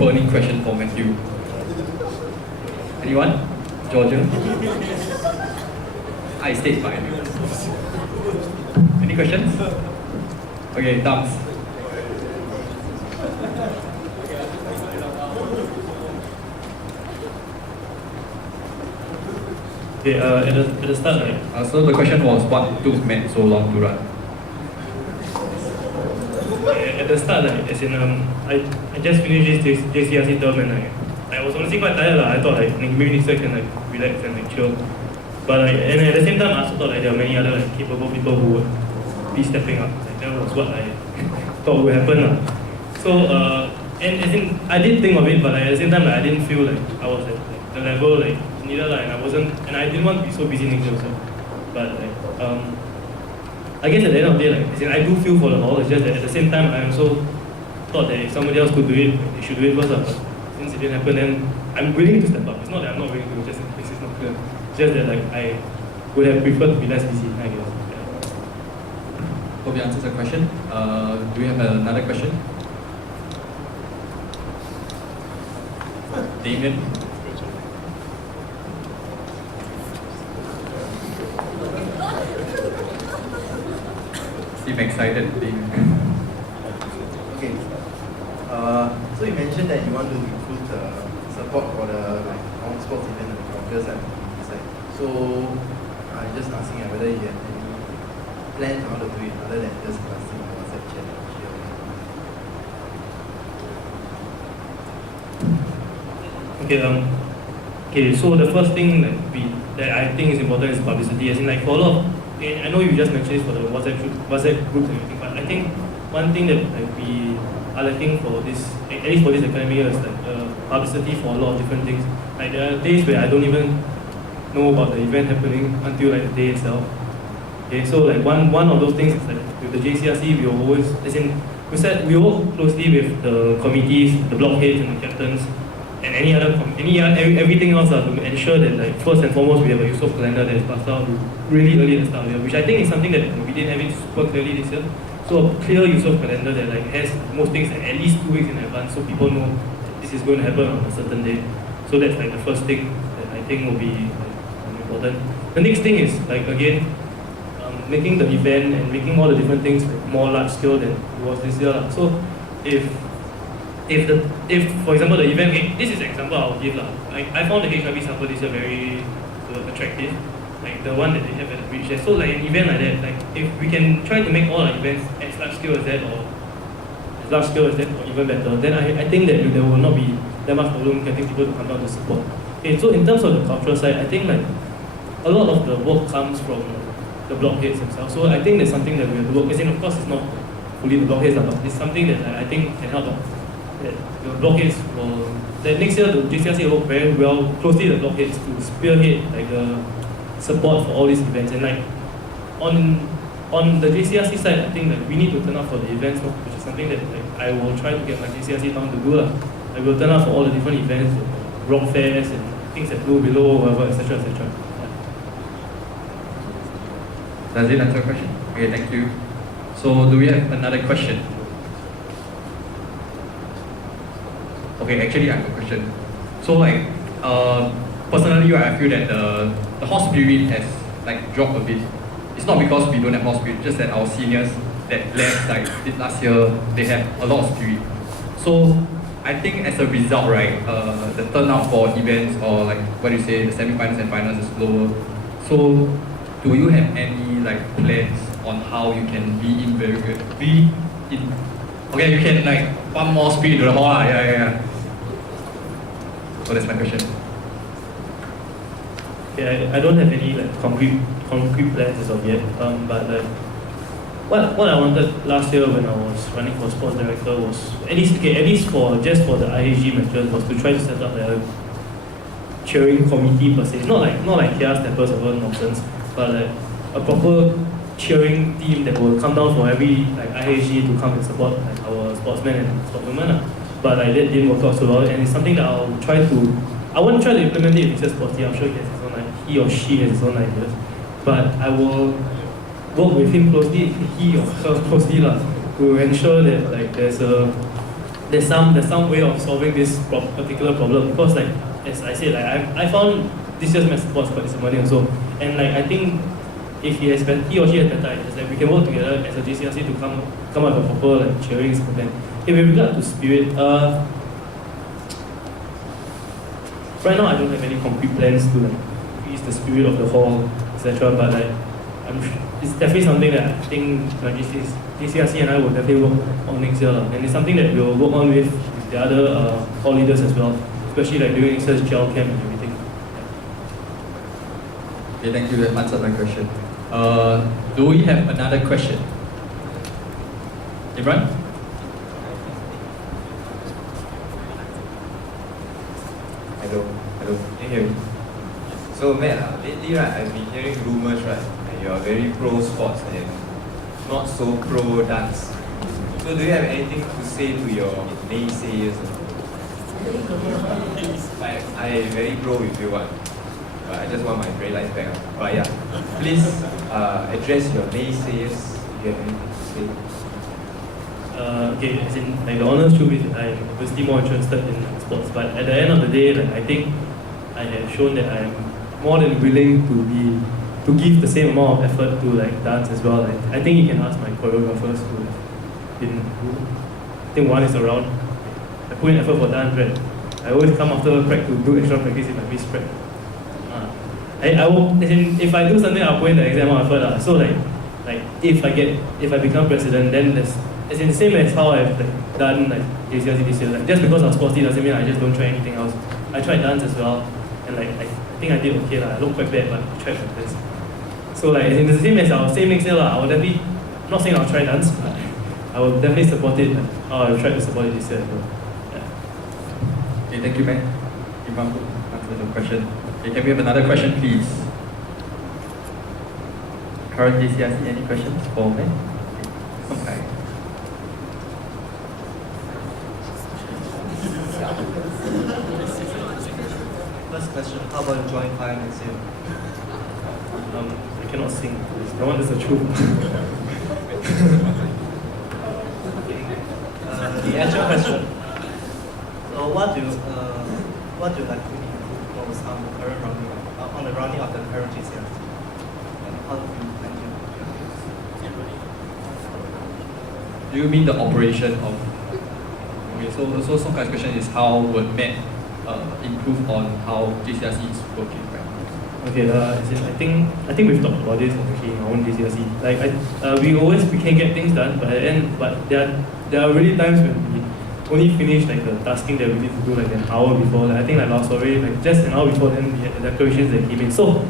burning question for Matthew. Anyone? Georgia? I stayed fine. Any questions? Okay, thumbs. Okay, at the start, right? So the question was, what took Matt so long to run? At the start, like, as in, I just finished this JCRC term and I was honestly quite tired. I thought maybe next year I can relax and chill. But and at the same time, I also thought there are many other capable people who would be stepping up. That was what I thought would happen. So and as in, I did think of it, but at the same time, I didn't feel like I was at the level neither, and I didn't want to be so busy next year also. But I guess at the end of the day, as in, I do feel for the hall. It's just that at the same time, I also thought that if somebody else could do it, they should do it first. But since it didn't happen, then I'm willing to step up. It's not that I'm not willing to, just this is not clear. It's just that I would have preferred to be less busy, I guess. Yeah. Hope you answered the question. Do we have another question? Damien? Seem excited, Damien. Okay. So you mentioned that you want to recruit support for the sports event and the conference and side. So I'm just asking whether you have any plans on how to do it other than just casting the WhatsApp chat and share. Okay, so the first thing that I think is important is publicity. As in, for a lot of, I know you just mentioned this for the WhatsApp groups and everything, but I think one thing that we are lacking for this, at least for this academic year, is publicity for a lot of different things. There are days where I don't even know about the event happening until the day itself. Okay, so one of those things is with the JCRC, we always, we work closely with the committees, the block heads and the captains, and everything else to ensure that first and foremost we have a Yusof calendar that is passed out really early at the start of the year, which I think is something that we didn't have it super clearly this year. So a clear Yusof calendar that has most things at least 2 weeks in advance, so people know this is going to happen on a certain day. So that's the first thing that I think will be important. The next thing is again, making the event and making all the different things more large scale than it was this year. So if for example the event, this is an example I'll give. I found the HIV sample this year very attractive, the one that they have at the bridge there. So an event like that, if we can try to make all our events as large scale as that or even better, then I think that there will not be that much problem getting people to come down to support. Okay, so in terms of the cultural side, I think a lot of the work comes from the block heads themselves. So I think there's something that we have to work. Of course, it's not fully the block heads, but it's something that I think can help. That the block heads will. That next year the JCRC will work very well closely with the block heads to spearhead the support for all these events. And on the JCRC side, I think that we need to turn up for the events, which is something that I will try to get my JCRC town to do. I will turn up for all the different events, rock fairs and things that go below, whatever, etc. etc. Does it answer your question? Okay, thank you. So do we have another question? Okay, actually I have a question. So personally, I feel that the horse spirit has dropped a bit. It's not because we don't have horse spirit, just that our seniors that left this last year, they have a lot of spirit. So I think as a result, the turnout for events or the semi-finals and finals is lower. So do you have any plans on how you can okay, you can pump more speed to the hall. Yeah. So that's my question. Okay, I don't have any concrete plans as of yet. But what I wanted last year when I was running for sports director was at least for the IHG matches was to try to set up a cheering committee per se. Not like chaos steppers or nonsense, but a proper cheering team that will come down for every IHG to come and support our sportsmen and sportswomen. But that didn't work out so well, and it's something that I won't try to implement it with Sports Team. I'm sure he or she has his own ideas. But I will work with him closely, he or her closely to ensure that there's a there's some way of solving this particular problem, because like as I said, like I found this year's math sports quite disappointing also, and like I think if he or she has better ideas, like we can work together as a JCRC to come up with a proper like cheering plan. Okay, with regard to spirit, right now I don't have any concrete plans to like increase the spirit of the hall, etc. But like it's definitely something that I think JCRC and I will definitely work on next year, and it's something that we'll work on with the other hall leaders as well, especially like during next year's gel camp and everything. Okay, thank you. You have answered my question. Do we have another question? Imran? Hello, can you hear me? So Matt, lately right, I've been hearing rumors right, that you are very pro sports and not so pro dance. So do you have anything to say to your naysayers? I am very pro with you, but I just want my red lights back. But yeah, please address your naysayers if you have anything to say. Okay, as in, like the honest truth is I'm obviously more interested in sports, but at the end of the day, like I think I have shown that I am more than willing to give the same amount of effort to like dance as well. Like, I think you can ask my choreographers who have been, I think one is around. I put in effort for dance, right? I always come after practice to do extra practice if I miss prep. I will, as in, if I do something, I'll put in the exact amount of effort. So like if I become president, then there's, as in the same as how I've like done like JCRC this year. Like just because I'm sporty doesn't mean I just don't try anything else. I tried dance as well, and like I think I did okay lah. I look quite bad, but I tried my best. So like, as in the same as I'll say next year lah. I will definitely, I'm not saying I'll try dance, but I will definitely support it. I'll try to support it this year as well. Yeah. Okay, thank you, man. Imran, answer the question. Okay, can we have another question, please? Current JCRC, any questions for me? Okay. First question, how about joint fire next year? I cannot sing. No one is the truth. The actual question. So what do you like to propose on the current running, on the running of the current JCRC? And how do you plan to? Do you mean the operation of? Okay, so Songkai's question is how would Matt improve on how JCRC is working, right? Okay, as in, I think we've talked about this actually in our own JCRC. Like we can get things done, but at the end, there are really times when we only finish like the tasking that we need to do like an hour before. Like, I think like last already, like just an hour before then we had the declarations that came in. So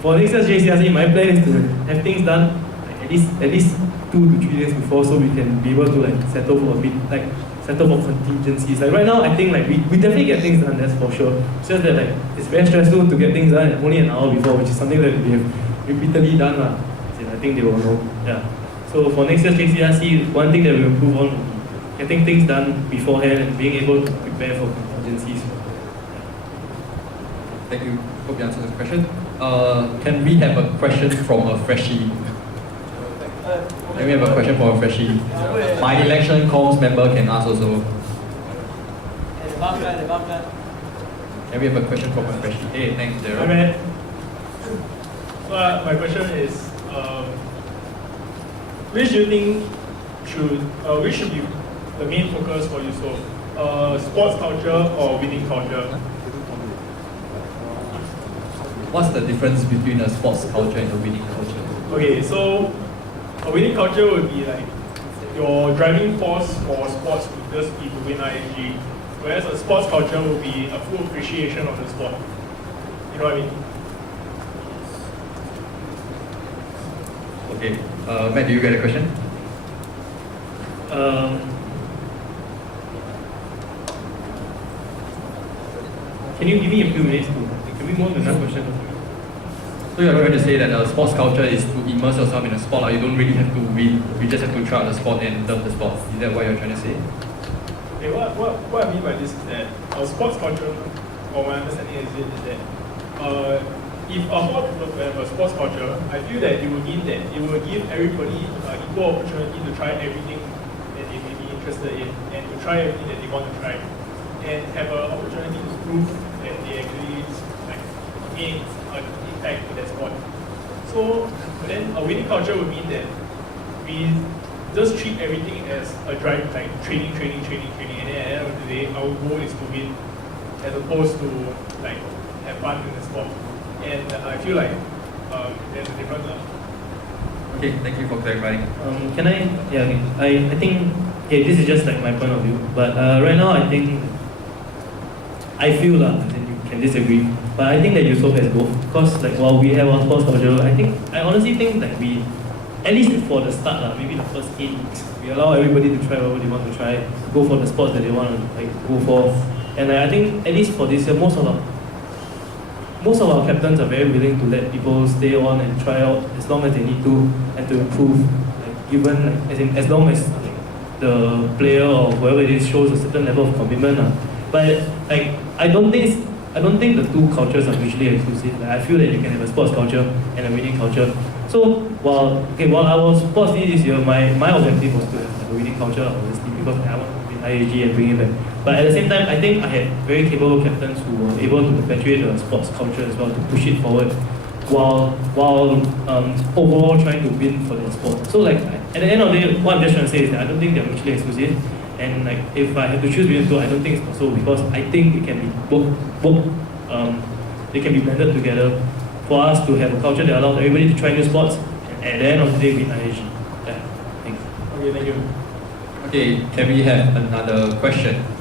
for next year's JCRC, my plan is to have things done like, at least 2 to 3 days before, so we can be able to like settle for contingencies. Like right now, I think like we definitely get things done, that's for sure. It's just that like it's very stressful to get things done only an hour before, which is something that we have repeatedly done lah. I think they will know. Yeah. So for next year's JCRC, one thing that we'll improve on will be getting things done beforehand and being able to prepare for contingencies. Thank you. Hope you answered this question. Can we have a question from a freshie? Can we have a question from a freshie? My election comms member can ask also. Can we have a question from a freshie? Hey, thanks, Daryl. Hi, man. So my question is, which do you think which should be the main focus for you? So, sports culture or winning culture? What's the difference between a sports culture and a winning culture? Okay, so a winning culture would be like your driving force for sports would just be to win IMG, whereas a sports culture would be a full appreciation of the sport. You know what I mean? Okay, Matt, do you get a question? Can you give me a few minutes to? Can we move on to another question? So you're trying to say that sports culture is to immerse yourself in a sport, like you don't really have to win, you just have to try out the sport and love the sport. Is that what you're trying to say? Okay, what I mean by this is that our sports culture, or my understanding is that if a hall were to have a sports culture, I feel that it will mean that it will give everybody equal opportunity to try everything that they may be interested in and to try everything that they want to try and have an opportunity to prove that they actually like made an impact to that sport. So then a winning culture would mean that we just treat everything as a drive, like training, and then at the end of the day, our goal is to win, as opposed to like have fun in the sport. And I feel like there's a difference. Okay, thank you for clarifying. Can I? Yeah, okay. I think this is just like my point of view. But right now, I think I feel as in you can disagree. But I think that Yusof has both. Because like while we have our sports culture, I honestly think that we, at least for the start, maybe the first 8 weeks, we allow everybody to try whatever they want to try, go for the sports that they want to like go for. And I think at least for this year, most of our captains are very willing to let people stay on and try out as long as they need to and to improve. Like given like, as long as like, the player or whoever it is shows a certain level of commitment. But like I don't think the two cultures are mutually exclusive. Like, I feel that you can have a sports culture and a winning culture. So while I was sports this year, my objective was to have a winning culture, obviously, because I want to win IAG and bring it back. But at the same time, I think I had very capable captains who were able to perpetuate the sports culture as well, to push it forward, while overall trying to win for their sport. So like at the end of the day, what I'm just trying to say is that I don't think they're mutually exclusive. And like if I have to choose between the two, I don't think it's possible, because I think it can be both they can be blended together for us to have a culture that allows everybody to try new sports and at the end of the day win IAG. Yeah, thanks. Okay, thank you. Okay, can we have another question?